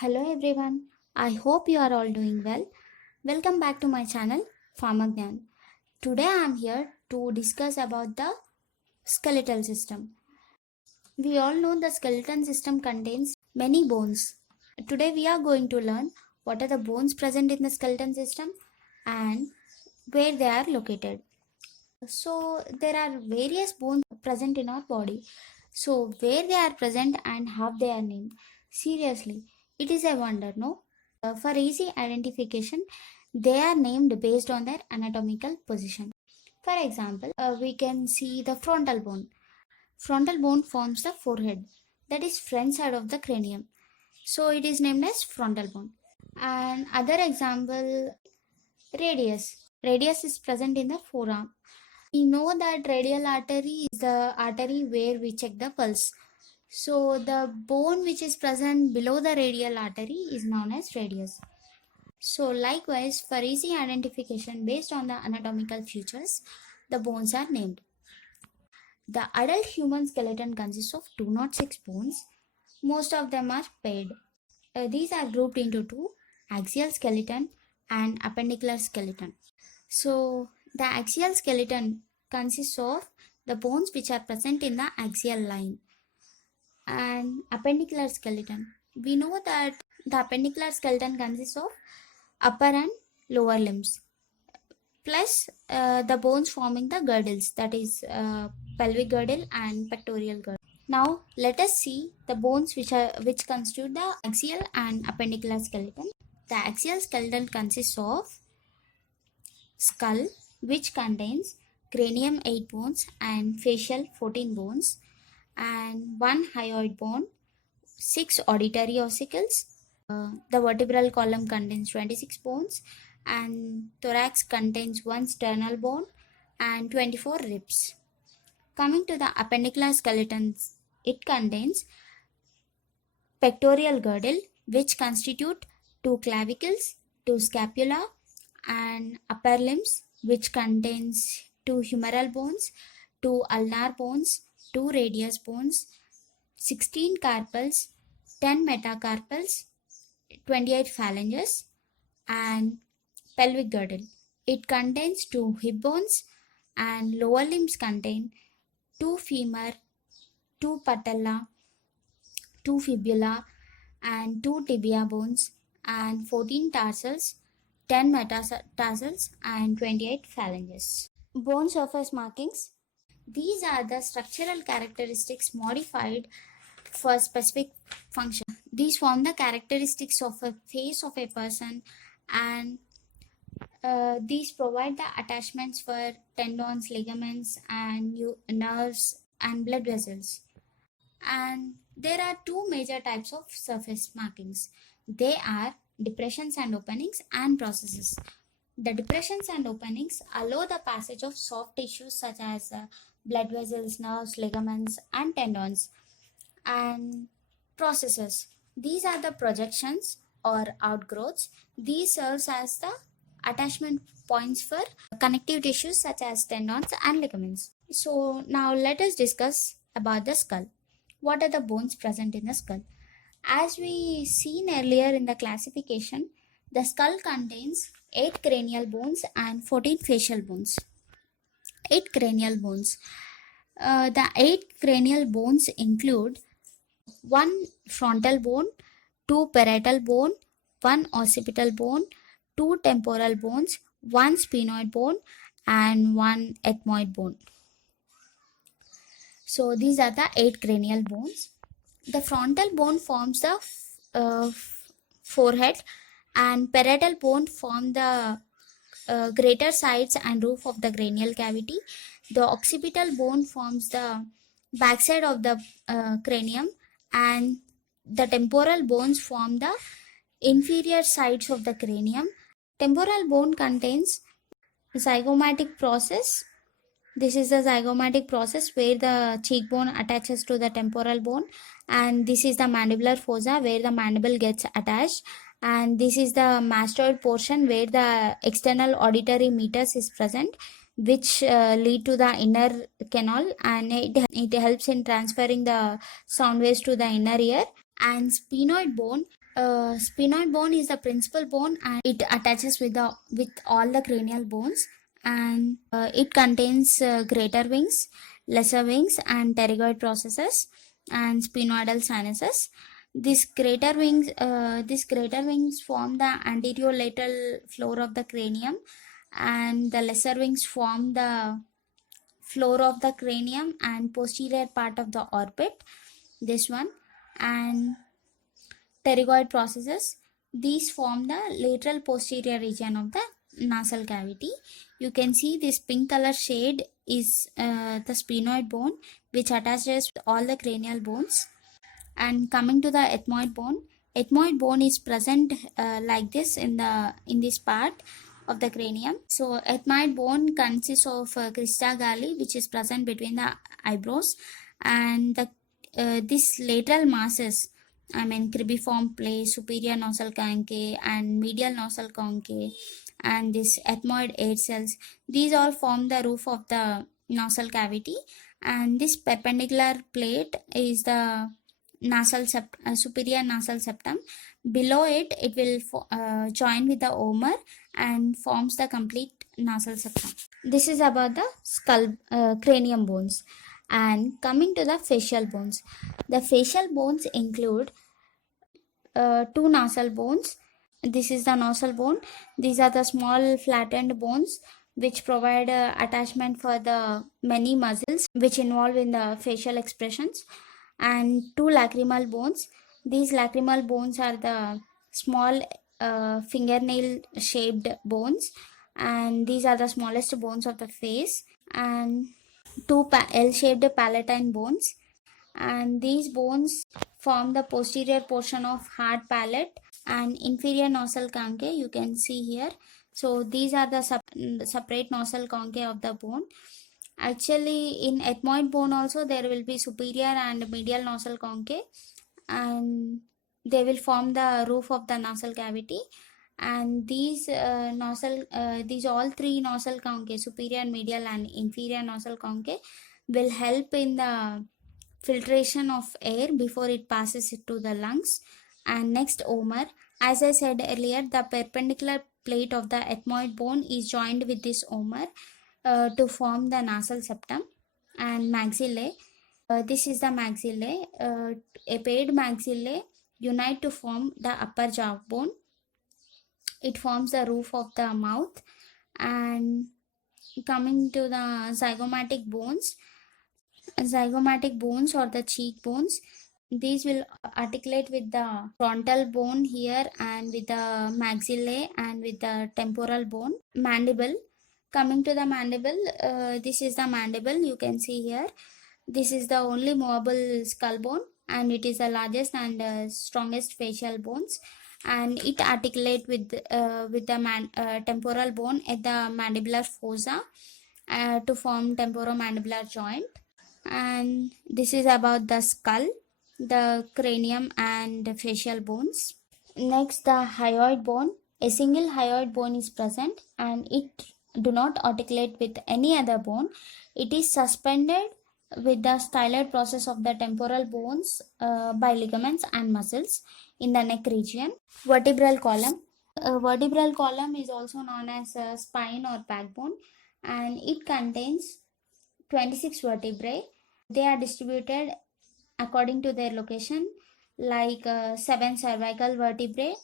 Hello everyone, I hope you are all doing well. Welcome back to my channel PharmaGnyan. Today I am here to discuss about the skeletal system. We all know the skeletal system contains many bones. Today we are going to learn what are the bones present in the skeletal system and where they are located. So there are various bones present in our body. So where they are present and how they are named. Seriously, it is a wonder, no? For easy identification, they are named based on their anatomical position. For example, we can see the frontal bone. Frontal bone forms the forehead, that is front side of the cranium. So it is named as frontal bone. And other example, radius. Radius is present in the forearm. We know that radial artery is the artery where we check the pulse. So the bone which is present below the radial artery is known as radius. So likewise, for easy identification based on the anatomical features, the bones are named. The adult human skeleton consists of 206 bones. Most of them are paired. These are grouped into two, axial skeleton and appendicular skeleton. So the axial skeleton consists of the bones which are present in the axial line. And appendicular skeleton, we know that the appendicular skeleton consists of upper and lower limbs plus the bones forming the girdles, that is pelvic girdle and pectoral girdle. Now let us see the bones which constitute the axial and appendicular skeleton. The axial skeleton consists of skull, which contains cranium 8 bones and facial 14 bones, and 1 hyoid bone, 6 auditory ossicles. The vertebral column contains 26 bones, and thorax contains 1 sternal bone and 24 ribs. Coming to the appendicular skeletons, it contains pectoral girdle, which constitute 2 clavicles, 2 scapula, and upper limbs, which contains 2 humeral bones, 2 ulnar bones, 2 radius bones, 16 carpals, 10 metacarpals, 28 phalanges, and pelvic girdle. It contains 2 hip bones, and lower limbs contain 2 femur, 2 patella, 2 fibula, and 2 tibia bones, and 14 tarsals, 10 metatarsals, and 28 phalanges. Bone surface markings. These are the structural characteristics modified for specific function. These form the characteristics of a face of a person, and these provide the attachments for tendons, ligaments, and nerves and blood vessels. And there are 2 major types of surface markings. They are depressions and openings and processes. The depressions and openings allow the passage of soft tissues such as blood vessels, nerves, ligaments, and tendons. And processes, these are the projections or outgrowths. These serves as the attachment points for connective tissues such as tendons and ligaments. So now let us discuss about the skull. What are the bones present in the skull? As we seen earlier in the classification, the skull contains 8 cranial bones and 14 facial bones. 8 cranial bones. The 8 cranial bones include 1 frontal bone, 2 parietal bone, 1 occipital bone, 2 temporal bones, 1 sphenoid bone, and 1 ethmoid bone. So these are the 8 cranial bones. The frontal bone forms the forehead, and parietal bone form the greater sides and roof of the cranial cavity. The occipital bone forms the backside of the cranium, and the temporal bones form the inferior sides of the cranium. Temporal bone contains zygomatic process. This is the zygomatic process where the cheekbone attaches to the temporal bone, and this is the mandibular fossa where the mandible gets attached, and this is the mastoid portion where the external auditory meatus is present, which lead to the inner canal, and it helps in transferring the sound waves to the inner ear. And sphenoid bone Sphenoid bone is the principal bone and it attaches with all the cranial bones, and it contains greater wings, lesser wings, and pterygoid processes and sphenoidal sinuses. These greater wings form the anterolateral floor of the cranium, and the lesser wings form the floor of the cranium and posterior part of the orbit. This one, and pterygoid processes. These form the lateral posterior region of the nasal cavity. You can see this pink color shade is the sphenoid bone, which attaches with all the cranial bones. And coming to the ethmoid bone is present like this in this part of the cranium. So ethmoid bone consists of crista galli, which is present between the eyebrows, and this lateral masses, I mean cribriform place, superior nasal conchae and medial nasal conchae, and this ethmoid air cells, these all form the roof of the nasal cavity. And this perpendicular plate is the superior nasal septum. Below it, it will join with the omer and forms the complete nasal septum. This is about the skull cranium bones. And coming to the facial bones, the facial bones include two nasal bones. This is the nasal bone. These are the small flattened bones which provide attachment for the many muscles which involve in the facial expressions. And two lacrimal bones. These lacrimal bones are the small fingernail shaped bones, and these are the smallest bones of the face. And two L-shaped palatine bones, and these bones form the posterior portion of hard palate and inferior nasal conchae, you can see here. So these are the separate nasal conchae of the bone. Actually, in ethmoid bone also there will be superior and medial nasal conchae, and they will form the roof of the nasal cavity. And these all three nasal conchae, superior, medial, and inferior nasal conchae, will help in the filtration of air before it passes it to the lungs. And next, omer. As I said earlier, the perpendicular plate of the ethmoid bone is joined with this omer to form the nasal septum. And maxillae. This is the maxillae. A paired maxillae unite to form the upper jaw bone. It forms the roof of the mouth. And coming to the zygomatic bones, or the cheekbones, these will articulate with the frontal bone here and with the maxillae and with the temporal bone. Mandible. Coming to the mandible, this is the mandible, you can see here. This is the only movable skull bone, and it is the largest and strongest facial bones, and it articulate with the temporal bone at the mandibular fossa to form temporomandibular joint. And this is about the skull, the cranium, and the facial bones. Next, the hyoid bone. A single hyoid bone is present, and it do not articulate with any other bone. It is suspended with the styloid process of the temporal bones by ligaments and muscles in the neck region. Vertebral column. A vertebral column is also known as a spine or backbone, and it contains 26 vertebrae. They are distributed according to their location, like 7 cervical vertebrae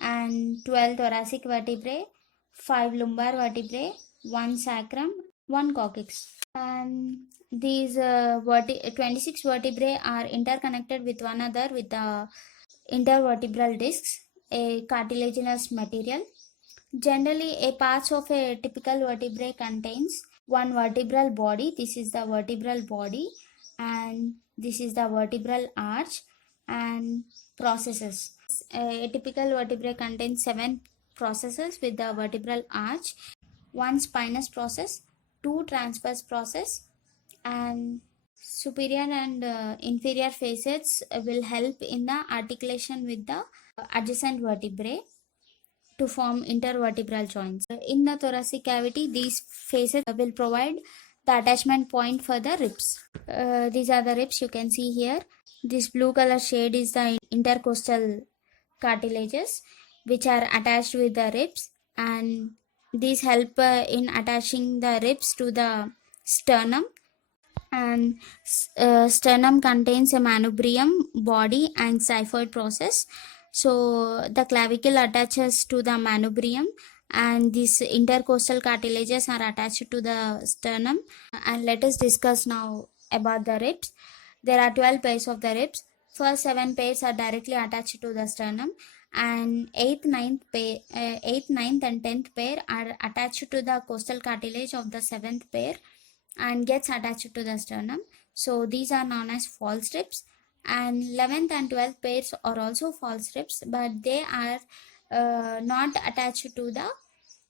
and 12 thoracic vertebrae, 5 lumbar vertebrae, 1 sacrum, 1 coccyx. And these 26 vertebrae are interconnected with one another with the intervertebral discs, a cartilaginous material. Generally, a parts of a typical vertebrae contains one vertebral body. This is the vertebral body, and this is the vertebral arch and processes. A typical vertebrae contains 7 processes with the vertebral arch, 1 spinous process, 2 transverse process, and superior and inferior facets will help in the articulation with the adjacent vertebrae to form intervertebral joints. In the thoracic cavity, these faces will provide the attachment point for the ribs. These are the ribs, you can see here. This blue color shade is the intercostal cartilages which are attached with the ribs, and these help in attaching the ribs to the sternum. And sternum contains a manubrium body and xiphoid process. So the clavicle attaches to the manubrium, and these intercostal cartilages are attached to the sternum. And let us discuss now about the ribs. There are 12 pairs of the ribs. First 7 pairs are directly attached to the sternum, and 8th, 9th and 10th pair are attached to the costal cartilage of the 7th pair and gets attached to the sternum. So these are known as false ribs. And 11th and 12th pairs are also false ribs, but they are not attached to the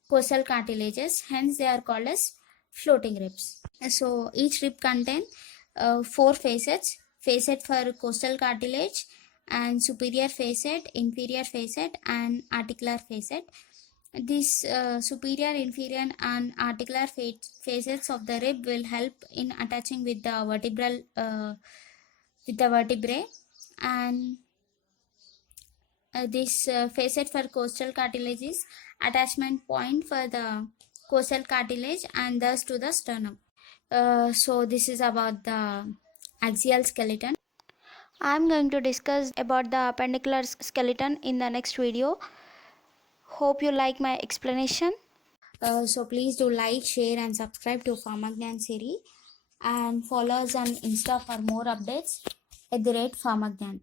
costal cartilages, hence they are called as floating ribs. So each rib contains 4 facets: facet for costal cartilage, and superior facet, inferior facet, and articular facet. These superior, inferior, and articular facets of the rib will help in attaching with the vertebrae. And this facet for costal cartilage is attachment point for the costal cartilage and thus to the sternum. So this is about the axial skeleton. I'm going to discuss about the appendicular skeleton in the next video. Hope you like my explanation. So please do like, share and subscribe to PharmaGnyan Siri, and follow us on Insta for more updates @PharmaGnyan.